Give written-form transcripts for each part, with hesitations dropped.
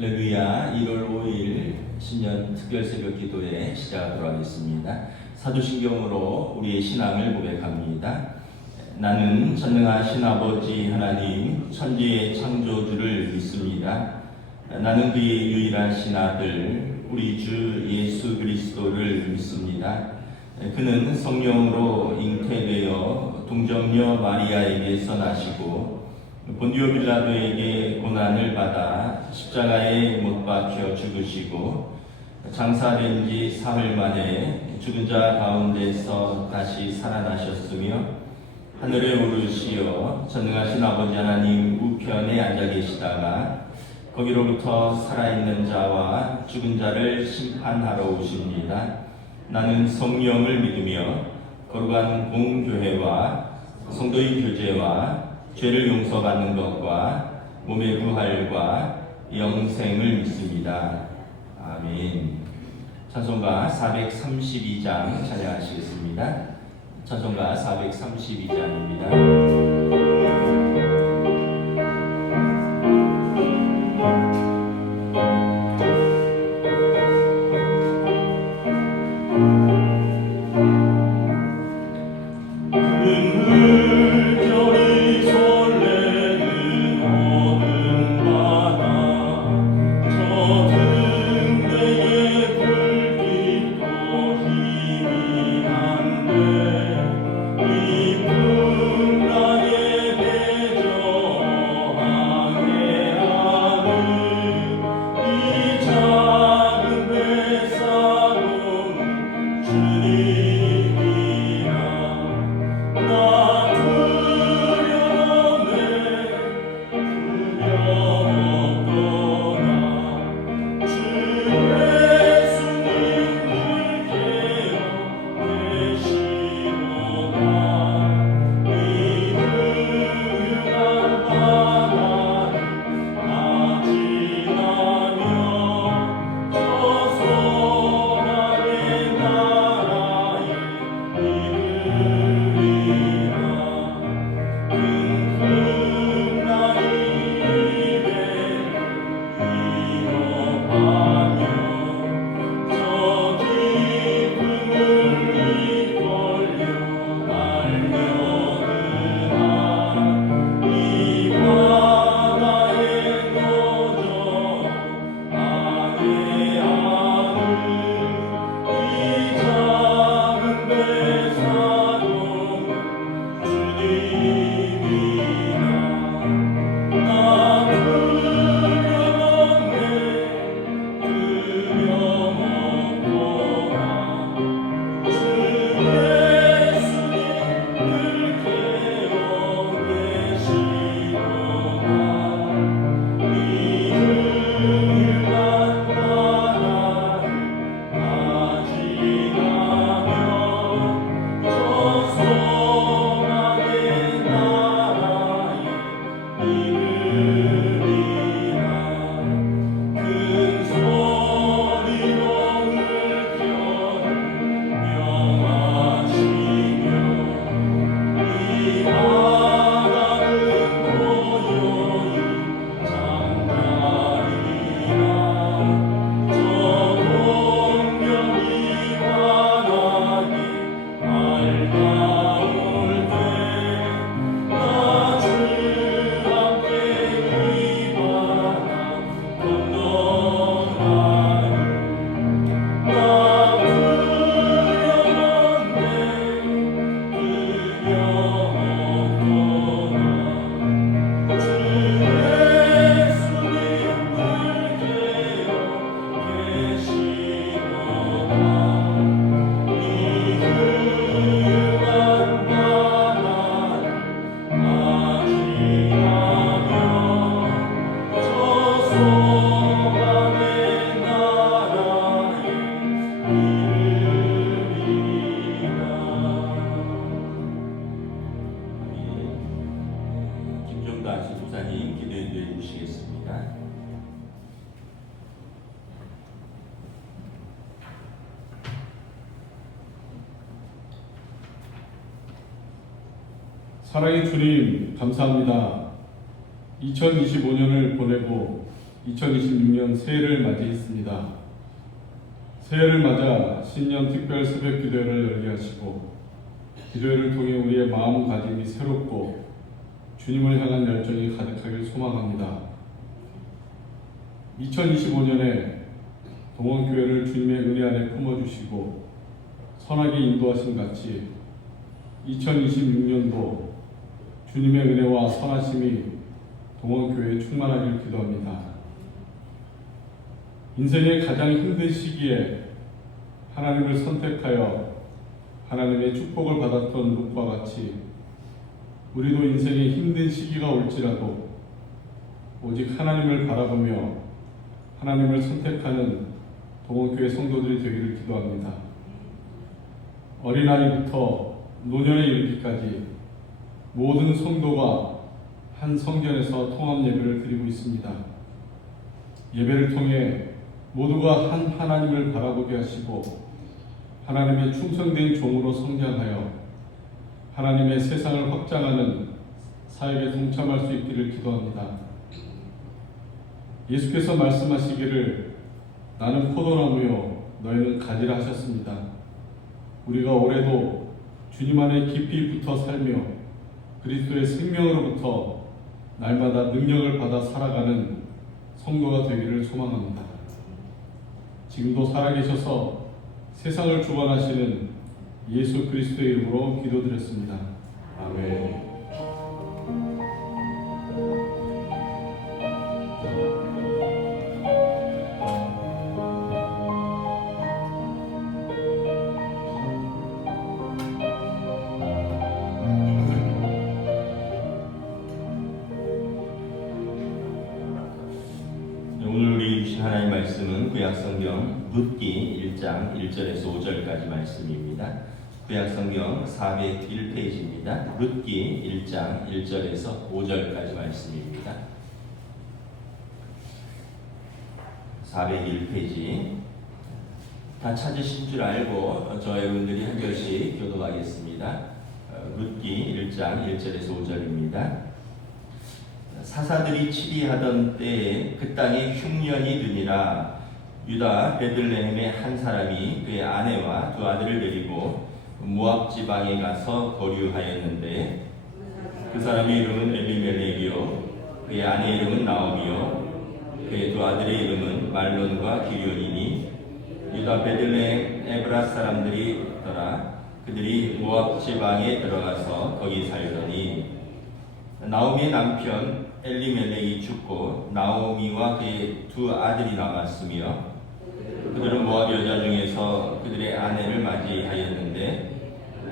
할렐루야. 1월 5일 신년 특별 새벽 기도의 시작하도록 하겠습니다. 사도신경으로 우리의 신앙을 고백합니다. 나는 전능하신 아버지 하나님 천지의 창조주를 믿습니다. 나는 그의 유일하신 아들 우리 주 예수 그리스도를 믿습니다. 그는 성령으로 잉태되어 동정녀 마리아에게서 나시고 본디오 빌라도에게 고난을 받아 십자가에 못 박혀 죽으시고 장사된 지 사흘 만에 죽은 자 가운데서 다시 살아나셨으며 하늘에 오르시어 전능하신 아버지 하나님 우편에 앉아 계시다가 거기로부터 살아있는 자와 죽은 자를 심판하러 오십니다. 나는 성령을 믿으며 거룩한 공교회와 성도의 교제와 죄를 용서받는 것과 몸의 부활과 영생을 믿습니다. 아멘. 찬송가 432장 찬양하시겠습니다. 찬송가 432장입니다. 사랑의 주님, 감사합니다. 2025년을 보내고 2026년 새해를 맞이했습니다. 새해를 맞아 신년 특별 새벽 기도회를 열게 하시고 기도회를 통해 우리의 마음가짐이 새롭고 주님을 향한 열정이 가득하길 소망합니다. 2025년에 동원교회를 주님의 은혜 안에 품어주시고 선하게 인도하신 같이 2026년도 주님의 은혜와 선하심이 동원교회에 충만하길 기도합니다. 인생의 가장 힘든 시기에 하나님을 선택하여 하나님의 축복을 받았던 룻과 같이 우리도 인생의 힘든 시기가 올지라도 오직 하나님을 바라보며 하나님을 선택하는 동원교회 성도들이 되기를 기도합니다. 어린아이부터 노년에 이르기까지 모든 성도가 한 성전에서 통합 예배를 드리고 있습니다. 예배를 통해 모두가 한 하나님을 바라보게 하시고 하나님의 충성된 종으로 성장하여 하나님의 세상을 확장하는 사역에 동참할 수 있기를 기도합니다. 예수께서 말씀하시기를 나는 포도나무요 너희는 가지라 하셨습니다. 우리가 올해도 주님 안에 깊이 붙어 살며 그리스도의 생명으로부터 날마다 능력을 받아 살아가는 성도가 되기를 소망합니다. 지금도 살아계셔서 세상을 주관하시는 예수 그리스도의 이름으로 기도드렸습니다. 아멘. 오늘 우리 주신 하나님 말씀은 구약성경 룻기 1장 1절에서 5절까지 말씀입니다. 구약성경 401페이지입니다. 룻기 1장 1절에서 5절까지 말씀입니다. 401페이지 다 찾으신 줄 알고 저 여러분들이 한 절씩 교독하겠습니다. 룻기 1장 1절에서 5절입니다. 사사들이 치리하던 때에 그 땅에 흉년이 드니라. 유다 베들레헴의 한 사람이 그의 아내와 두 아들을 데리고 모압 지방에 가서 거류하였는데 그 사람의 이름은 엘리멜렉이요 그의 아내 이름은 나오미요 그의 두 아들의 이름은 말론과 기련이니 유다 베들레헴 에브라 사람들이 있더라. 그들이 모압 지방에 들어가서 거기 살더니 나오미의 남편 엘리멜렉이 죽고 나오미와 그의 두 아들이 남았으며 그들은 모압 여자 중에서 그들의 아내를 맞이하였는데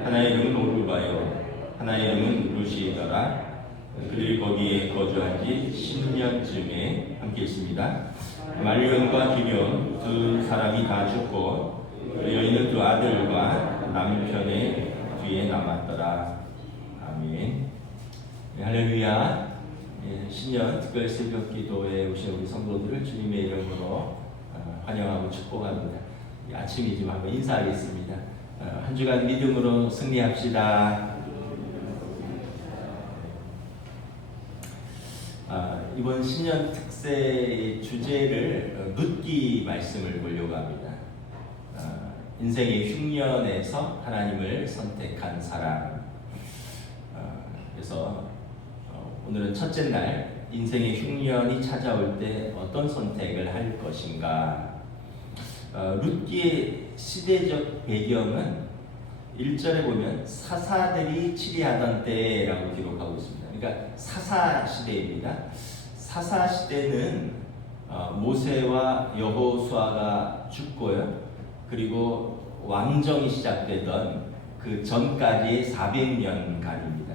하나의 이름은 오르바요 하나의 이름은 루시더라. 그들이 거기에 거주한 지 10년쯤에 함께 있습니다. 말론과 기련 두 사람이 다 죽고 여인은 두 아들과 남편의 뒤에 남았더라. 아멘. 할렐루야. 신년 특별 새벽 기도에 오신 우리 성도들을 주님의 이름으로 환영하고 축복합니다. 아침이지만 한번 인사하겠습니다. 한 주간 믿음으로 승리합시다. 이번 신년 특세의 주제를 룻기 말씀을 보려고 합니다. 인생의 흉년에서 하나님을 선택한 사람. 그래서 오늘은 첫째 날 인생의 흉년이 찾아올 때 어떤 선택을 할 것인가. 룻기의 시대적 배경은 1절에 보면 사사들이 치리하던 때라고 기록하고 있습니다. 그러니까 사사 시대입니다. 사사 시대는 모세와 여호수아가 죽고요. 그리고 왕정이 시작되던 그 전까지의 400년간입니다.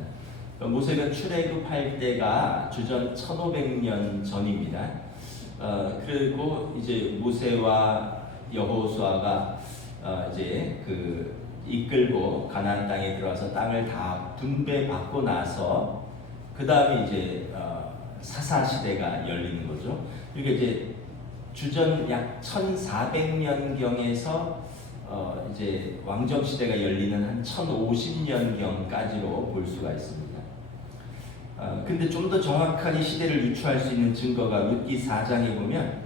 모세가 출애굽할 때가 주전 1500년 전입니다. 그리고 이제 모세와 여호수아가 이제 그 이끌고 가나안 땅에 들어와서 땅을 다 분배받고 나서 그 다음에 이제 사사 시대가 열리는 거죠. 이게 이제 주전 약 1400년 경에서 이제 왕정 시대가 열리는 한 1050년 경까지로 볼 수가 있습니다. 근데 좀 더 정확하게 시대를 유추할 수 있는 증거가 룻기 4장에 보면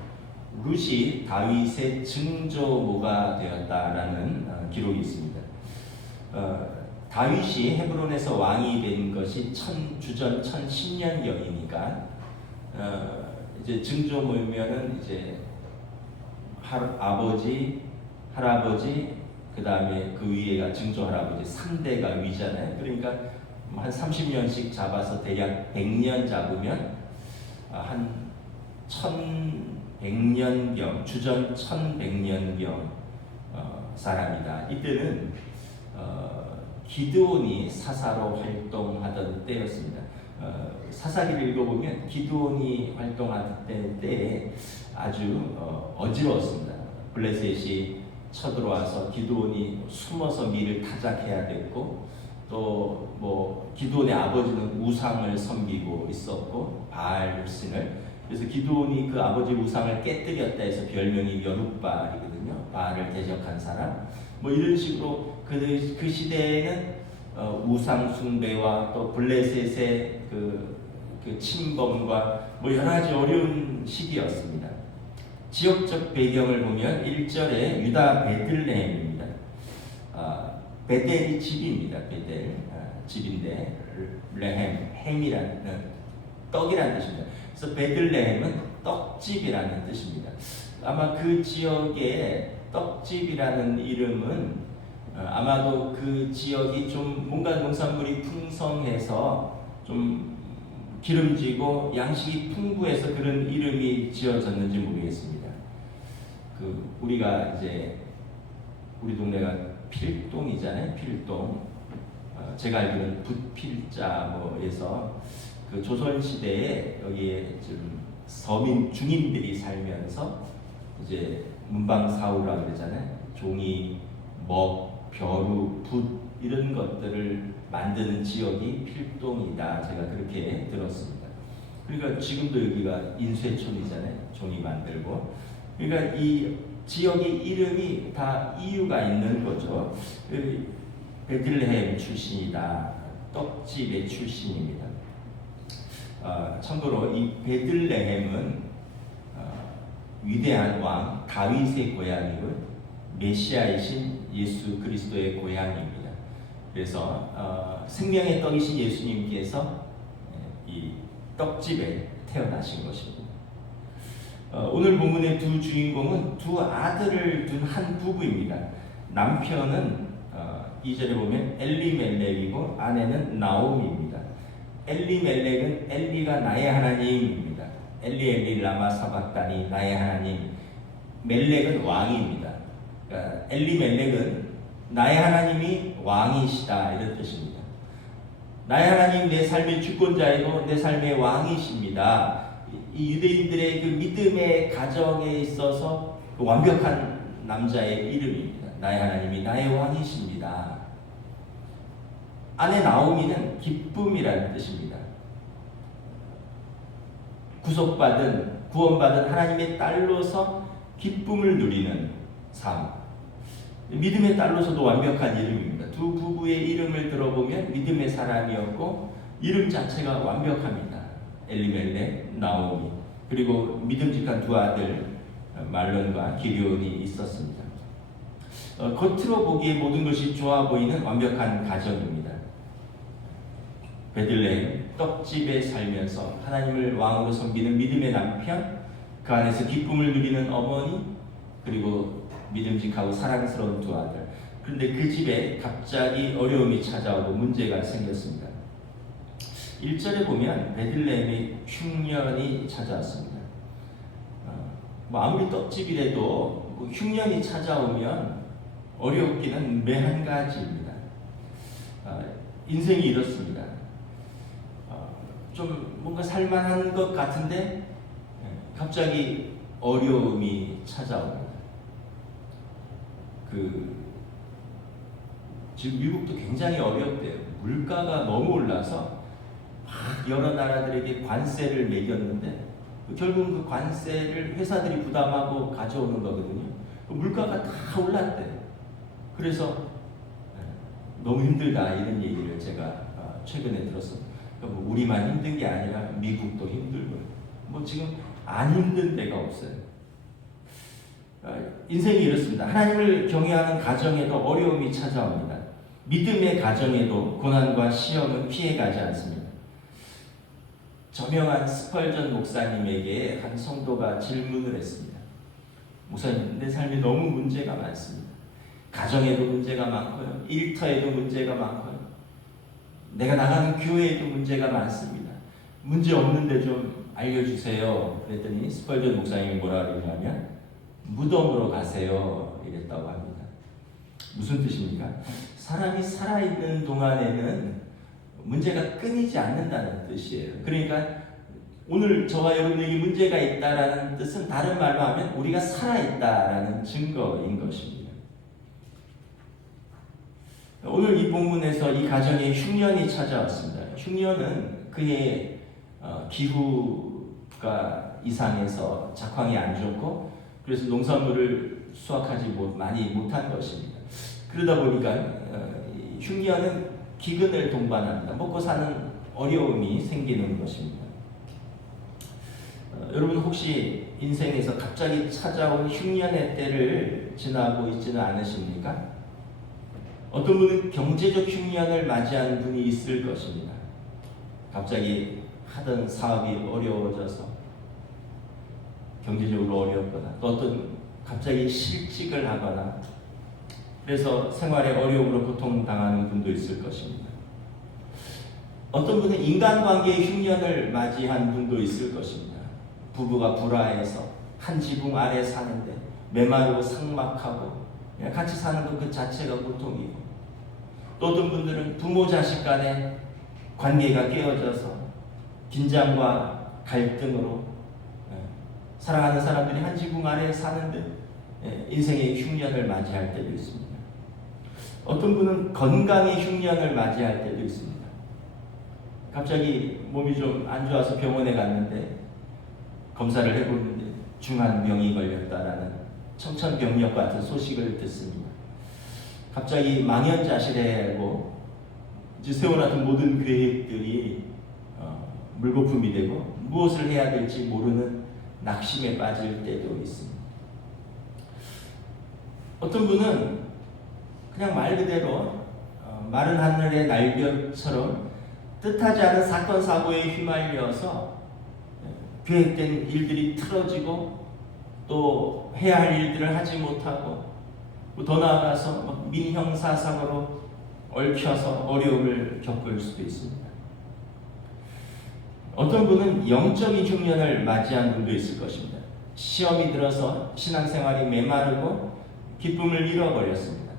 룻이 다윗의 증조모가 되었다라는 기록이 있습니다. 다윗이 헤브론에서 왕이 된 것이 주전 1010년경이니까 이제 증조모면은 이제 아버지, 할아버지, 그 다음에 그 위에가 증조할아버지 3대가 위잖아요. 그러니까 한 30년씩 잡아서 대략 100년 잡으면 한 1100년경, 주전 1100년경 사람이다. 이때는 기드온이 사사로 활동하던 때였습니다. 사사기를 읽어보면 기드온이 활동하던 때에 아주 어지러웠습니다. 블레셋이 쳐들어와서 기드온이 숨어서 미를 타작해야 됐고, 또 뭐 기드온의 아버지는 우상을 섬기고 있었고 바알신을, 그래서 기드온이 그 아버지 우상을 깨뜨렸다 해서 별명이 여룻바알이거든요. 바알을 대적한 사람. 뭐 이런 식으로 그 시대에는 우상 숭배와 또 블레셋의 그 침범과 뭐 여러 가지 어려운 시기였습니다. 지역적 배경을 보면 1절에 유다 베들레헴입니다. 베델이 집입니다. 베델 집인데 햄이라는 떡이라는 뜻입니다. 그래서 베들레헴은 떡집이라는 뜻입니다. 아마 그 지역의 떡집이라는 이름은 아마도 그 지역이 좀 뭔가 농산물이 풍성해서 좀 기름지고 양식이 풍부해서 그런 이름이 지어졌는지 모르겠습니다. 우리가 이제 우리 동네가 필동이잖아요. 필동. 제가 알기로는 붓필자에서 그 조선 시대에 여기에 좀 서민 중인들이 살면서 이제 문방사우라고 그러잖아요. 종이, 먹, 벼루, 붓 이런 것들을 만드는 지역이 필동이다. 제가 그렇게 들었습니다. 그러니까 지금도 여기가 인쇄촌이잖아요. 종이 만들고. 그러니까 이 지역의 이름이 다 이유가 있는 거죠. 베들레헴 출신이다. 떡집의 출신입니다. 참고로 이 베들레헴은 위대한 왕 다윗의 고향이고 메시아이신 예수 그리스도의 고향입니다. 그래서 생명의 떡이신 예수님께서 이 떡집에 태어나신 것입니다. 오늘 본문의 두 주인공은 두 아들을 둔 한 부부입니다. 남편은 2절에 보면 엘리멜렉이고 아내는 나오미입니다. 엘리멜렉은 엘리가 나의 하나님입니다. 엘리 라마 사박다니 나의 하나님. 멜렉은 왕입니다. 그러니까 엘리멜렉은 나의 하나님이 왕이시다 이런 뜻입니다. 나의 하나님 내 삶의 주권자이고 내 삶의 왕이십니다. 이 유대인들의 그 믿음의 가정에 있어서 그 완벽한 남자의 이름입니다. 나의 하나님이 나의 왕이십니다. 아내 나오미는 기쁨이라는 뜻입니다. 구원받은 하나님의 딸로서 기쁨을 누리는 삶. 믿음의 딸로서도 완벽한 이름입니다. 두 부부의 이름을 들어보면 믿음의 사람이었고 이름 자체가 완벽합니다. 엘리멜렉, 나오미, 그리고 믿음직한 두 아들 말론과 기리온이 있었습니다. 겉으로 보기에 모든 것이 좋아 보이는 완벽한 가정입니다. 베들레헴 떡집에 살면서 하나님을 왕으로 섬기는 믿음의 남편, 그 안에서 기쁨을 누리는 어머니, 그리고 믿음직하고 사랑스러운 두 아들. 그런데 그 집에 갑자기 어려움이 찾아오고 문제가 생겼습니다. 1절에 보면 베들레헴의 흉년이 찾아왔습니다. 아무리 떡집이라도 흉년이 찾아오면 어렵기는 매 한 가지입니다. 인생이 이렇습니다. 좀 뭔가 살만한 것 같은데 갑자기 어려움이 찾아옵니다. 지금 미국도 굉장히 어렵대요. 물가가 너무 올라서 여러 나라들에게 관세를 매겼는데 결국은 그 관세를 회사들이 부담하고 가져오는 거거든요. 물가가 다 올랐대요. 그래서 너무 힘들다 이런 얘기를 제가 최근에 들었어요. 그러니까 뭐 우리만 힘든 게 아니라 미국도 힘들고요. 뭐 지금 안 힘든 데가 없어요. 인생이 이렇습니다. 하나님을 경외하는 가정에도 어려움이 찾아옵니다. 믿음의 가정에도 고난과 시험은 피해가지 않습니다. 저명한 스펄전 목사님에게 한 성도가 질문을 했습니다. 목사님, 내 삶에 너무 문제가 많습니다. 가정에도 문제가 많고요. 일터에도 문제가 많고요. 내가 나가는 교회에도 문제가 많습니다. 문제 없는데 좀 알려주세요. 그랬더니 스펄전 목사님이 뭐라 그러냐면 무덤으로 가세요. 이랬다고 합니다. 무슨 뜻입니까? 사람이 살아있는 동안에는 문제가 끊이지 않는다는 뜻이에요. 그러니까 오늘 저와 여러분에게 문제가 있다라는 뜻은 다른 말로 하면 우리가 살아있다라는 증거인 것입니다. 오늘 이 본문에서 이 가정에 흉년이 찾아왔습니다. 흉년은 그의 기후가 이상해서 작황이 안 좋고 그래서 농산물을 수확하지 많이 못한 것입니다. 그러다 보니까 흉년은 기근을 동반합니다. 먹고 사는 어려움이 생기는 것입니다. 여러분 혹시 인생에서 갑자기 찾아온 흉년의 때를 지나고 있지는 않으십니까? 어떤 분은 경제적 흉년을 맞이한 분이 있을 것입니다. 갑자기 하던 사업이 어려워져서 경제적으로 어렵거나 또 어떤 갑자기 실직을 하거나 그래서 생활의 어려움으로 고통당하는 분도 있을 것입니다. 어떤 분은 인간관계의 흉년을 맞이한 분도 있을 것입니다. 부부가 불화해서 한 지붕 아래 사는데 메마르고 삭막하고 그냥 같이 사는 것 그 자체가 고통이고 또 어떤 분들은 부모 자식 간의 관계가 깨어져서 긴장과 갈등으로 사랑하는 사람들이 한 지붕 아래 사는데 인생의 흉년을 맞이할 때도 있습니다. 어떤 분은 건강의 흉년을 맞이할 때도 있습니다. 갑자기 몸이 좀 안 좋아서 병원에 갔는데 검사를 해보는데 중한 병이 걸렸다라는 청천벽력 같은 소식을 듣습니다. 갑자기 망연자실해하고 이제 세워놨던 모든 계획들이 물거품이 되고 무엇을 해야 될지 모르는 낙심에 빠질 때도 있습니다. 어떤 분은 그냥 말 그대로 마른 하늘의 날벼처럼 뜻하지 않은 사건 사고에 휘말려서 계획된 일들이 틀어지고 또 해야 할 일들을 하지 못하고 더 나아가서 민형사상으로 얽혀서 어려움을 겪을 수도 있습니다. 어떤 분은 영적인 흉년을 맞이한 분도 있을 것입니다. 시험이 들어서 신앙생활이 메마르고 기쁨을 잃어버렸습니다.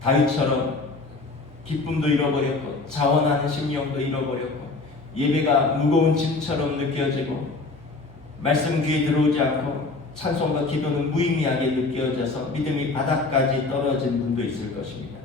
다윗처럼 기쁨도 잃어버렸고 자원하는 심령도 잃어버렸고 예배가 무거운 짐처럼 느껴지고 말씀 귀에 들어오지 않고 찬송과 기도는 무의미하게 느껴져서 믿음이 바닥까지 떨어진 분도 있을 것입니다.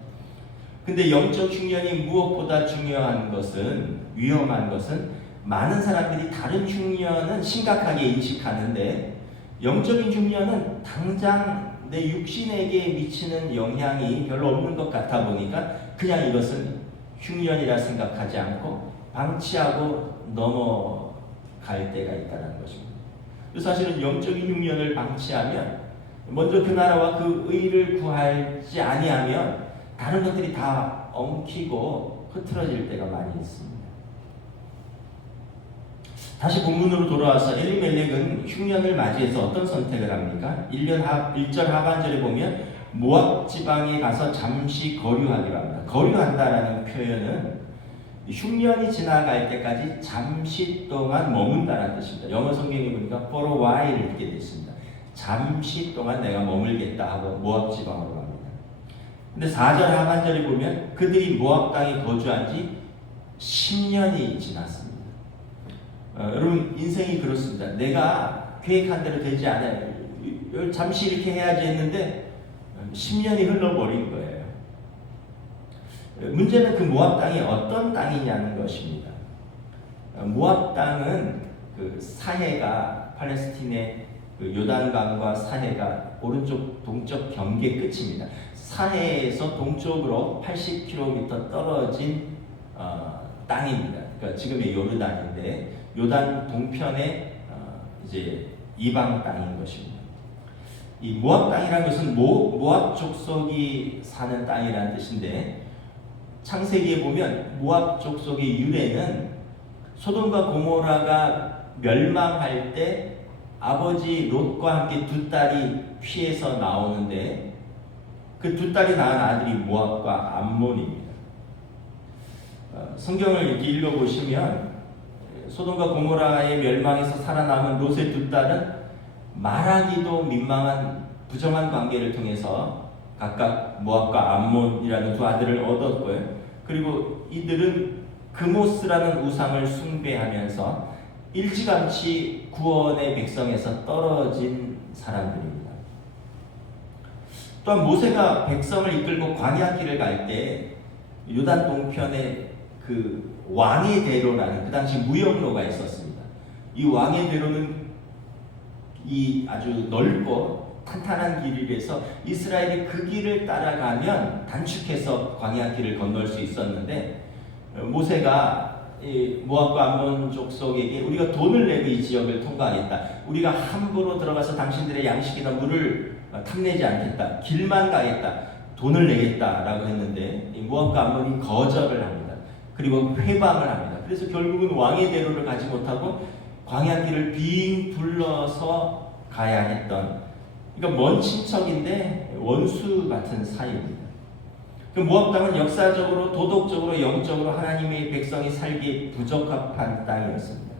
근데 영적 흉년이 무엇보다 중요한 것은 위험한 것은 많은 사람들이 다른 흉년은 심각하게 인식하는데 영적인 흉년은 당장 내 육신에게 미치는 영향이 별로 없는 것 같아 보니까 그냥 이것은 흉년이라 생각하지 않고 방치하고 넘어갈 때가 있다는 것입니다. 사실은 영적인 흉년을 방치하면 먼저 그 나라와 그 의를 구하지 아니하면 다른 것들이 다 엉키고 흐트러질 때가 많이 있습니다. 다시 본문으로 돌아와서 엘리멜렉은 흉년을 맞이해서 어떤 선택을 합니까? 1절 하반절에 보면 모압 지방에 가서 잠시 거류하기로 합니다. 거류한다라는 표현은 흉년이 지나갈 때까지 잠시 동안 머문다라는 뜻입니다. 영어 성경에 보니까 for a while 이렇게 되어 있습니다. 잠시 동안 내가 머물겠다 하고 모압 지방으로 갑니다. 근데 4절 하반절에 보면 그들이 모압 땅에 거주한 지 10년이 지났습니다. 여러분 인생이 그렇습니다. 내가 계획한 대로 되지 않아요. 잠시 이렇게 해야지 했는데 10년이 흘러버린 거예요. 문제는 그 모압 땅이 어떤 땅이냐는 것입니다. 모압 땅은 그 사해가 팔레스틴의 그 요단강과 사해가 오른쪽 동쪽 경계 끝입니다. 사해에서 동쪽으로 80km 떨어진 땅입니다. 그러니까 지금의 요르단인데 요단 동편의 이제 이방 땅인 것입니다. 이 모압 땅이라는 것은 모압 족속이 사는 땅이라는 뜻인데, 창세기에 보면 모압 족속의 유래는 소돔과 고모라가 멸망할 때 아버지 롯과 함께 두 딸이 피해서 나오는데, 그 두 딸이 낳은 아들이 모압과 암몬입니다. 성경을 이렇게 읽어보시면 소돔과 고모라의 멸망에서 살아남은 롯의 두 딸은 말하기도 민망한 부정한 관계를 통해서 각각 모압과 암몬이라는 두 아들을 얻었고요. 그리고 이들은 그모스라는 우상을 숭배하면서 일찌감치 구원의 백성에서 떨어진 사람들입니다. 또한 모세가 백성을 이끌고 광야길을 갈 때 요단 동편에 그 왕의 대로라는 그 당시 무역로가 있었습니다. 이 왕의 대로는 이 아주 넓고 탄탄한 길이라서 이스라엘이 그 길을 따라가면 단축해서 광야길을 건널 수 있었는데, 모세가 모압과 암몬 족속에게 우리가 돈을 내고 이 지역을 통과하겠다, 우리가 함부로 들어가서 당신들의 양식이나 물을 탐내지 않겠다, 길만 가겠다, 돈을 내겠다라고 했는데 모압과 암몬이 거절을 합니다. 그리고 회방을 합니다. 그래서 결국은 왕의 대로를 가지 못하고 광야길을 빙 둘러서 가야 했던, 그러니까 먼 친척인데 원수 같은 사이입니다. 그 모압 땅은 역사적으로, 도덕적으로, 영적으로 하나님의 백성이 살기에 부적합한 땅이었습니다.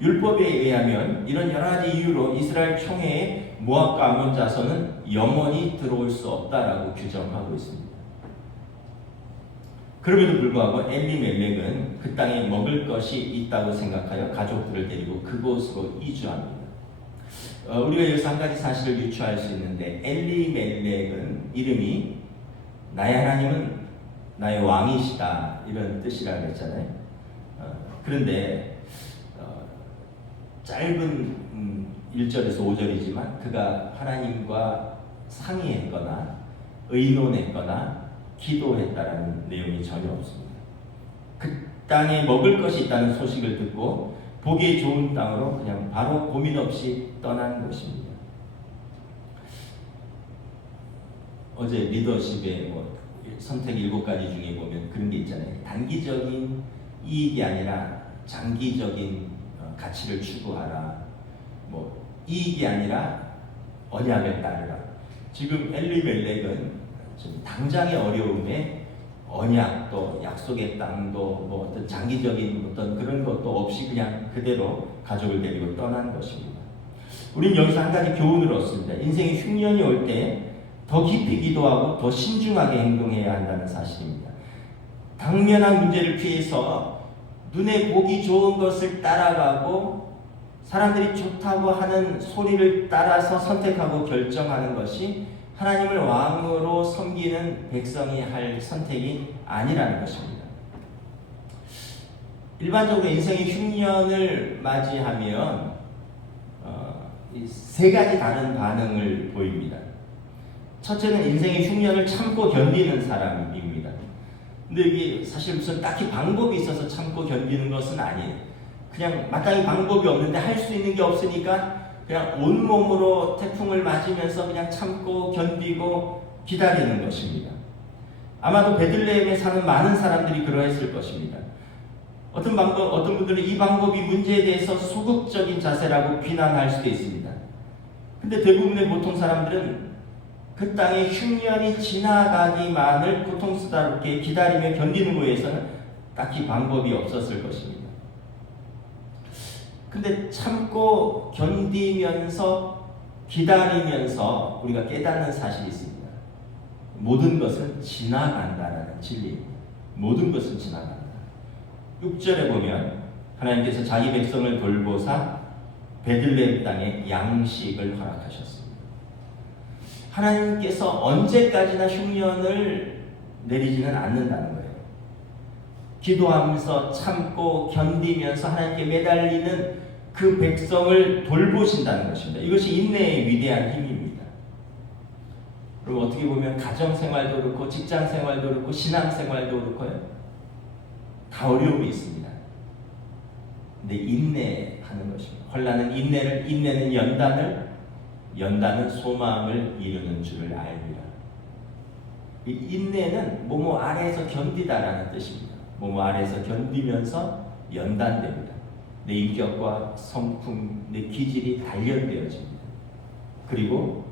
율법에 의하면 이런 여러 가지 이유로 이스라엘 총회에 모압과 암몬 자손은 영원히 들어올 수 없다라고 규정하고 있습니다. 그럼에도 불구하고 엘리멜렉은 그 땅에 먹을 것이 있다고 생각하여 가족들을 데리고 그곳으로 이주합니다. 우리가 여기서 한 가지 사실을 유추할 수 있는데, 엘리멜렉은 이름이 나의 하나님은 나의 왕이시다 이런 뜻이라고 했잖아요. 그런데 짧은 1절에서 5절이지만 그가 하나님과 상의했거나 의논했거나 기도했다라는 내용이 전혀 없습니다. 그 땅에 먹을 것이 있다는 소식을 듣고 보기 좋은 땅으로 그냥 바로 고민 없이 떠난 것입니다. 어제 리더십의 선택 7가지 중에 보면 그런 게 있잖아요. 단기적인 이익이 아니라 장기적인 가치를 추구하라. 이익이 아니라 언약을 따르라. 지금 엘리멜렉은 지금 당장의 어려움에 언약도, 약속의 땅도, 어떤 장기적인 어떤 그런 것도 없이 그냥 그대로 가족을 데리고 떠난 것입니다. 우리는 여기서 한 가지 교훈을 얻습니다. 인생의 흉년이 올 때 더 깊이 기도하고 더 신중하게 행동해야 한다는 사실입니다. 당면한 문제를 피해서 눈에 보기 좋은 것을 따라가고 사람들이 좋다고 하는 소리를 따라서 선택하고 결정하는 것이 하나님을 왕으로 섬기는 백성이 할 선택이 아니라는 것입니다. 일반적으로 인생의 흉년을 맞이하면 세 가지 다른 반응을 보입니다. 첫째는 인생의 흉년을 참고 견디는 사람입니다. 근데 이게 사실 무슨 딱히 방법이 있어서 참고 견디는 것은 아니에요. 그냥 마땅히 방법이 없는데 할 수 있는 게 없으니까 그냥 온몸으로 태풍을 맞으면서 그냥 참고 견디고 기다리는 것입니다. 아마도 베들레헴에 사는 많은 사람들이 그러했을 것입니다. 어떤 분들은 이 방법이 문제에 대해서 소극적인 자세라고 비난할 수도 있습니다. 근데 대부분의 보통 사람들은 그 땅의 흉년이 지나가기만을 고통스럽게 기다리며 견디는 거에 대해서는 딱히 방법이 없었을 것입니다. 근데 참고 견디면서 기다리면서 우리가 깨닫는 사실이 있습니다. 모든 것은 지나간다라는 진리입니다. 모든 것은 지나간다. 6절에 보면 하나님께서 자기 백성을 돌보사 베들레헴 땅에 양식을 허락하셨습니다. 하나님께서 언제까지나 흉년을 내리지는 않는다는 거예요. 기도하면서 참고 견디면서 하나님께 매달리는 그 백성을 돌보신다는 것입니다. 이것이 인내의 위대한 힘입니다. 그리고 어떻게 보면 가정생활도 그렇고 직장생활도 그렇고 신앙생활도 그렇고요. 다 어려움이 있습니다. 근데 인내하는 것입니다. 혼란은 인내를, 인내는 연단을, 연단은 소망을 이루는 줄을 알리라. 이 인내는 뭐뭐 아래에서 견디다라는 뜻입니다. 뭐뭐 아래에서 견디면서 연단됩니다. 내 인격과 성품, 내 기질이 단련되어집니다. 그리고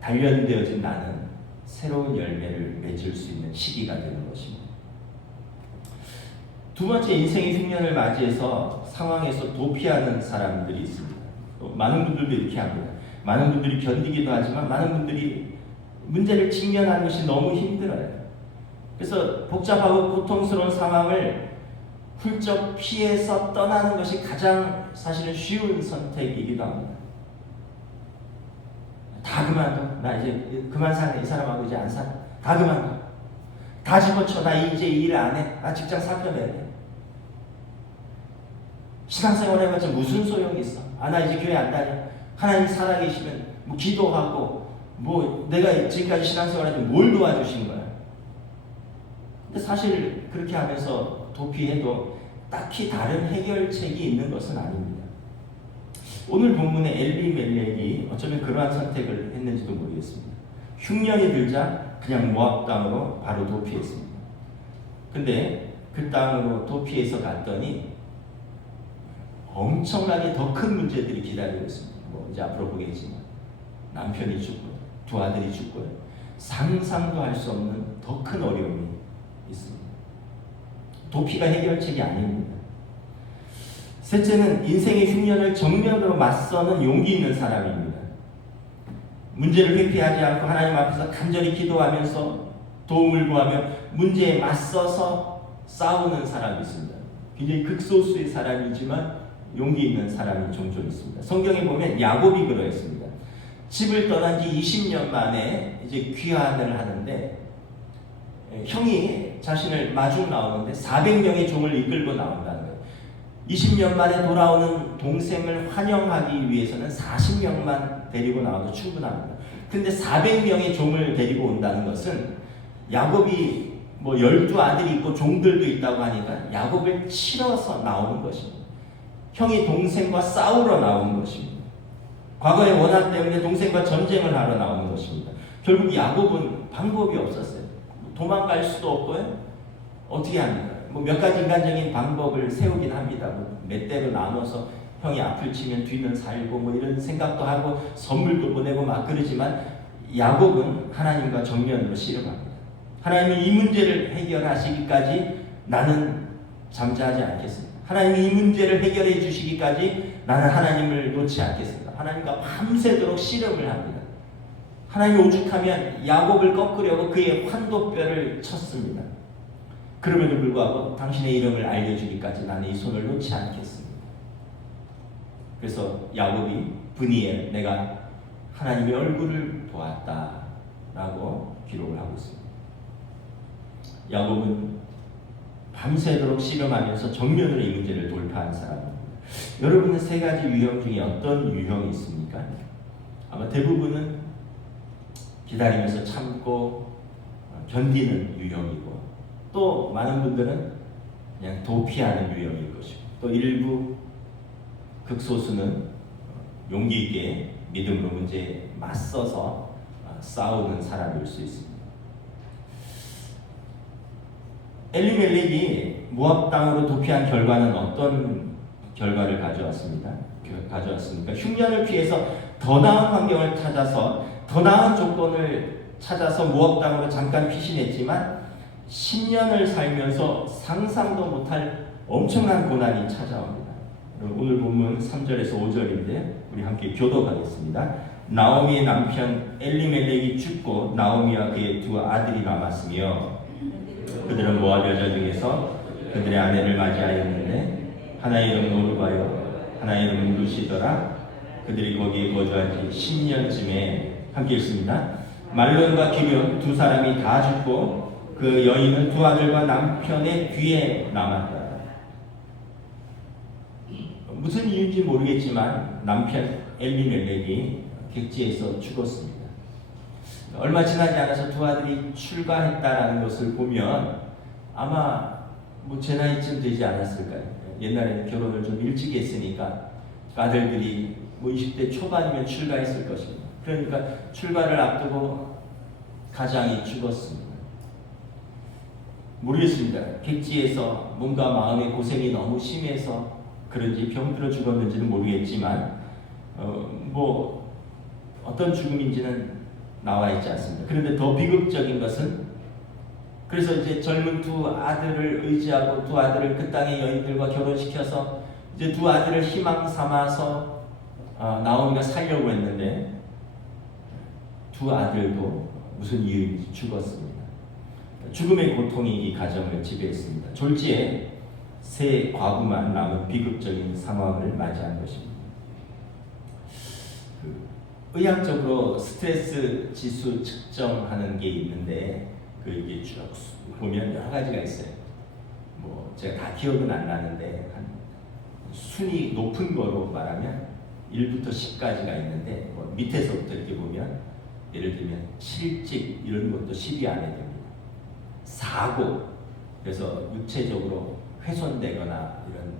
단련되어진 나는 새로운 열매를 맺을 수 있는 시기가 되는 것입니다. 두 번째, 인생의 흉년을 맞이해서 상황에서 도피하는 사람들이 있습니다. 많은 분들도 이렇게 합니다. 많은 분들이 견디기도 하지만 많은 분들이 문제를 직면하는 것이 너무 힘들어요. 그래서 복잡하고 고통스러운 상황을 훌쩍 피해서 떠나는 것이 가장 사실은 쉬운 선택이기도 합니다. 다 그만둬. 나 이제 그만 살래. 이 사람하고 이제 안 살아. 다 그만둬. 다 집어쳐. 나 이제 이 일 안 해. 나 직장 사표낼래. 신앙생활 해봤자 무슨 소용이 있어. 아, 나 이제 교회 안 다녀. 하나님 살아계시면 뭐 기도하고 뭐 내가 지금까지 신앙생활 해도 뭘 도와주신 거야. 근데 사실 그렇게 하면서 도피해도 딱히 다른 해결책이 있는 것은 아닙니다. 오늘 본문의 엘리멜렉이 어쩌면 그러한 선택을 했는지도 모르겠습니다. 흉년이 들자 그냥 모압 땅으로 바로 도피했습니다. 근데 그 땅으로 도피해서 갔더니 엄청나게 더 큰 문제들이 기다리고 있습니다. 뭐 이제 앞으로 보겠지만 남편이 죽고요, 두 아들이 죽고요, 상상도 할 수 없는 더 큰 어려움이 있습니다. 도피가 해결책이 아닙니다. 셋째는 인생의 흉년을 정면으로 맞서는 용기 있는 사람입니다. 문제를 회피하지 않고 하나님 앞에서 간절히 기도하면서 도움을 구하며 문제에 맞서서 싸우는 사람이 있습니다. 굉장히 극소수의 사람이지만 용기 있는 사람이 종종 있습니다. 성경에 보면 야곱이 그러했습니다. 집을 떠난 지 20년 만에 이제 귀환을 하는데 형이 자신을 마중 나오는데 400명의 종을 이끌고 나온다는 거예요. 20년 만에 돌아오는 동생을 환영하기 위해서는 40명만 데리고 나와도 충분합니다. 근데 400명의 종을 데리고 온다는 것은 야곱이 뭐 12아들이 있고 종들도 있다고 하니까 야곱을 치러서 나오는 것입니다. 형이 동생과 싸우러 나온 것입니다. 과거의 원한 때문에 동생과 전쟁을 하러 나온 것입니다. 결국 야곱은 방법이 없었어요. 도망갈 수도 없고요. 어떻게 합니까? 뭐 몇 가지 인간적인 방법을 세우긴 합니다. 뭐 몇 대로 나눠서 형이 앞을 치면 뒤는 살고 뭐 이런 생각도 하고 선물도 보내고 막 그러지만 야곱은 하나님과 정면으로 씨름합니다. 하나님이 이 문제를 해결하시기까지 나는 잠자지 않겠습니다. 하나님이 이 문제를 해결해 주시기까지 나는 하나님을 놓지 않겠습니다. 하나님과 밤새도록 씨름을 합니다. 하나님이 오죽하면 야곱을 꺾으려고 그의 환도뼈를 쳤습니다. 그럼에도 불구하고 당신의 이름을 알려주기까지 나는 이 손을 놓지 않겠습니다. 그래서 야곱이 브니엘, 내가 하나님의 얼굴을 보았다 라고 기록을 하고 있습니다. 야곱은 밤새도록 씨름하면서 정면으로 이 문제를 돌파한 사람입니다. 여러분은 세 가지 유형 중에 어떤 유형이 있습니까? 아마 대부분은 기다리면서 참고 견디는 유형이고 또 많은 분들은 그냥 도피하는 유형일 것이고 또 일부 극소수는 용기 있게 믿음으로 문제에 맞서서 싸우는 사람일 수 있습니다. 엘리멜렉이 모압 땅으로 도피한 결과는 어떤 결과를 가져왔습니까? 흉년을 피해서 더 나은 환경을 찾아서 더 나은 조건을 찾아서 모압 땅으로 잠깐 피신했지만 10년을 살면서 상상도 못할 엄청난 고난이 찾아옵니다. 오늘 본문 3절에서 5절인데 우리 함께 교독하겠습니다. 나오미의 남편 엘리멜렉이 죽고 나오미와 그의 두 아들이 남았으며 그들은 모압 여자 중에서 그들의 아내를 맞이하였는데 하나의 이름은 노르바요 하나의 이름은 루시더라. 그들이 거기에 거주한 지 10년쯤에 함께 읽습니다. 말론과 기럐 두 사람이 다 죽고 그 여인은 두 아들과 남편의 뒤에 남았다. 무슨 이유인지 모르겠지만 남편 엘리멜렉이 객지에서 죽었습니다. 얼마 지나지 않아서 두 아들이 출가했다라는 것을 보면 아마 뭐 제 나이쯤 되지 않았을까요? 옛날에는 결혼을 좀 일찍 했으니까 아들들이 뭐 20대 초반이면 출가했을 것입니다. 그러니까 출가를 앞두고 가장이 죽었습니다. 모르겠습니다. 객지에서 뭔가 마음의 고생이 너무 심해서 그런지 병들어 죽었는지는 모르겠지만 뭐 어떤 죽음인지는 나와 있지 않습니다. 그런데 더 비극적인 것은 그래서 이제 젊은 두 아들을 의지하고 두 아들을 그 땅의 여인들과 결혼시켜서 이제 두 아들을 희망 삼아서 나오미가 살려고 했는데 두 아들도 무슨 이유인지 죽었습니다. 죽음의 고통이 이 가정을 지배했습니다. 졸지에 세 과부만 남은 비극적인 상황을 맞이한 것입니다. 의학적으로 스트레스 지수 측정하는 게 있는데 이게 쭉 보면 여러 가지가 있어요. 뭐 제가 다 기억은 안 나는데 한 순위 높은 거로 말하면 1부터 10까지가 있는데 뭐 밑에서부터 이렇게 보면 예를 들면 실직 이런 것도 10위 안에 듭니다. 사고, 그래서 육체적으로 훼손되거나 이런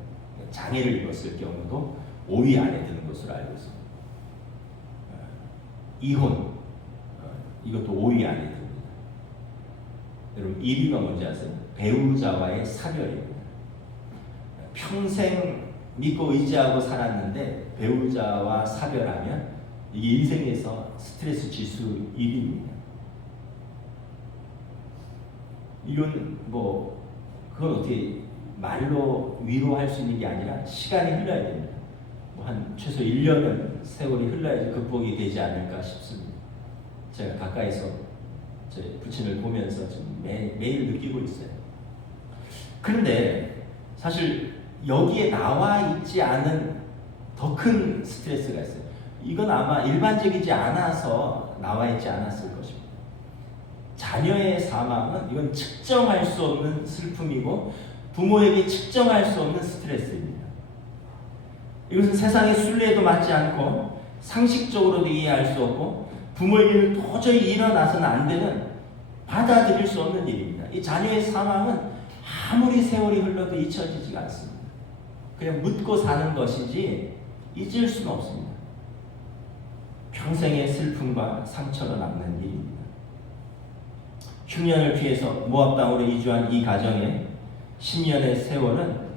장애를 입었을 경우도 5위 안에 드는 것으로 알고 있습니다. 이혼, 이것도 5위 안에 듭니다. 여러분 1위가 뭔지 아세요? 배우자와의 사별입니다. 평생 믿고 의지하고 살았는데 배우자와 사별하면 이게 인생에서 스트레스 지수 1위입니다. 이건 뭐 그건 어떻게 말로 위로할 수 있는 게 아니라 시간이 흘러야 됩니다. 뭐 한 최소 1년은 세월이 흘러야지 극복이 되지 않을까 싶습니다. 제가 가까이서 제 부친을 보면서 지금 매일 느끼고 있어요. 그런데 사실 여기에 나와 있지 않은 더 큰 스트레스가 있어요. 이건 아마 일반적이지 않아서 나와 있지 않았을 것입니다. 자녀의 사망은 이건 측정할 수 없는 슬픔이고 부모에게 측정할 수 없는 스트레스입니다. 이것은 세상의 순리에도 맞지 않고 상식적으로도 이해할 수 없고 부모에게는 도저히 일어나서는 안 되는 받아들일 수 없는 일입니다. 이 자녀의 사망은 아무리 세월이 흘러도 잊혀지지가 않습니다. 그냥 묻고 사는 것이지 잊을 수는 없습니다. 평생의 슬픔과 상처가 남는 일입니다. 흉년을 피해서 모압 땅으로 이주한 이 가정의 10년의 세월은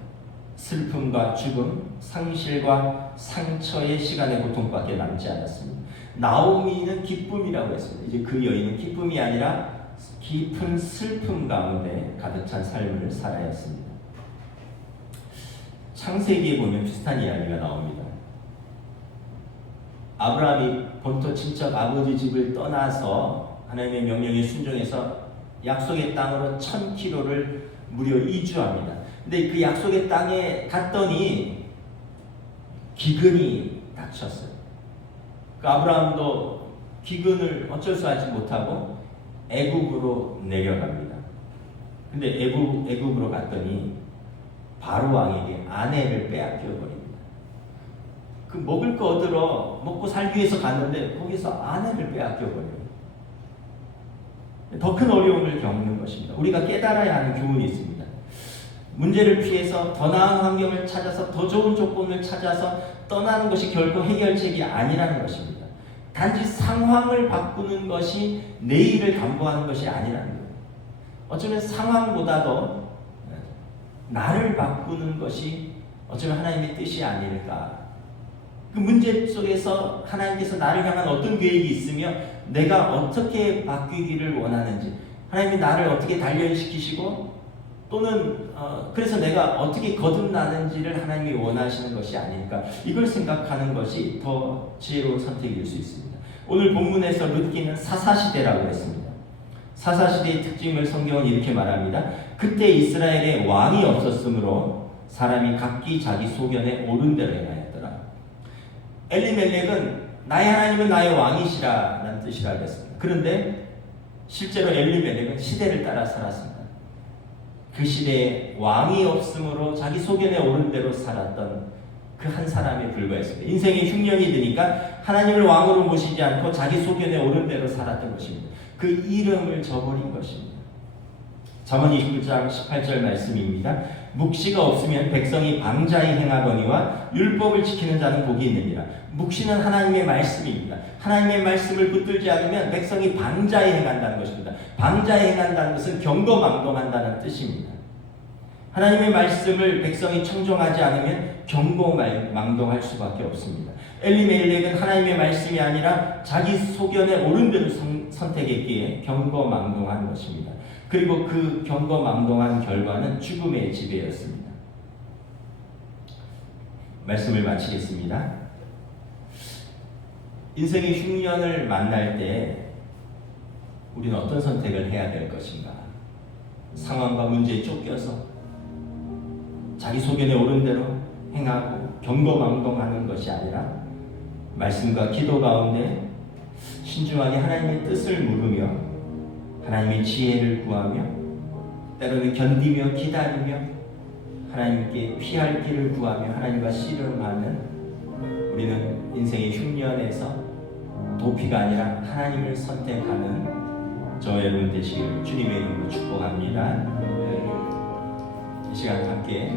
슬픔과 죽음, 상실과 상처의 시간의 고통밖에 남지 않았습니다. 나오미는 기쁨이라고 했습니다. 이제 그 여인은 기쁨이 아니라 깊은 슬픔 가운데 가득 찬 삶을 살아야 했습니다. 창세기에 보면 비슷한 이야기가 나옵니다. 아브라함이 본토 친척 아버지 집을 떠나서 하나님의 명령에 순종해서 약속의 땅으로 1000km를 무려 이주합니다. 근데 그 약속의 땅에 갔더니 기근이 닥쳤어요. 그 아브라함도 기근을 어쩔 수 하지 못하고 애굽으로 내려갑니다. 근데 애굽으로 갔더니 바로 왕에게 아내를 빼앗겨 버립니다. 그 먹을 거 얻으러 먹고 살기 위해서 갔는데 거기서 아내를 빼앗겨 버려요. 더 큰 어려움을 겪는 것입니다. 우리가 깨달아야 하는 교훈이 있습니다. 문제를 피해서 더 나은 환경을 찾아서 더 좋은 조건을 찾아서 떠나는 것이 결코 해결책이 아니라는 것입니다. 단지 상황을 바꾸는 것이 내일을 담보하는 것이 아니라는 거예요. 어쩌면 상황보다도 나를 바꾸는 것이 어쩌면 하나님의 뜻이 아닐까. 그 문제 속에서 하나님께서 나를 향한 어떤 계획이 있으며 내가 어떻게 바뀌기를 원하는지, 하나님이 나를 어떻게 단련시키시고 또는 그래서 내가 어떻게 거듭나는지를 하나님이 원하시는 것이 아닐까. 이걸 생각하는 것이 더 지혜로운 선택일 수 있습니다. 오늘 본문에서 룻기는 사사시대라고 했습니다. 사사시대의 특징을 성경은 이렇게 말합니다. 그때 이스라엘에 왕이 없었으므로 사람이 각기 자기 소견에 옳은 대로 행하였더라. 엘리멜렉은 나의 하나님은 나의 왕이시라는 뜻이라 했습니다. 그런데 실제로 엘리멜렉은 시대를 따라 살았습니다. 그 시대에 왕이 없으므로 자기 소견에 옳은 대로 살았던 그 한 사람에 불과했습니다. 인생의 흉년이 드니까 하나님을 왕으로 모시지 않고 자기 소견에 옳은 대로 살았던 것입니다. 그 이름을 저버린 것입니다. 잠언 29장 18절 말씀입니다. 묵시가 없으면 백성이 방자히 행하거니와 율법을 지키는 자는 복이 있느니라. 묵시는 하나님의 말씀입니다. 하나님의 말씀을 붙들지 않으면 백성이 방자히 행한다는 것입니다. 방자히 행한다는 것은 경거망동한다는 뜻입니다. 하나님의 말씀을 백성이 청종하지 않으면 경거망동할 수밖에 없습니다. 엘리멜렉은 하나님의 말씀이 아니라 자기 소견에 옳은 대로 선택했기에 경거망동한 것입니다. 그리고 그 경거망동한 결과는 죽음의 지배였습니다. 말씀을 마치겠습니다. 인생의 흉년을 만날 때 우리는 어떤 선택을 해야 될 것인가? 상황과 문제에 쫓겨서 자기 소견에 옳은 대로 행하고 경거망동하는 것이 아니라 말씀과 기도 가운데 신중하게 하나님의 뜻을 물으며 하나님의 지혜를 구하며 때로는 견디며 기다리며 하나님께 피할 길을 구하며 하나님과 씨름하는 우리는 인생의 흉년에서 도피가 아니라 하나님을 선택하는 저와 여러분 되시기를 주님의 이름으로 축복합니다. 이 시간 함께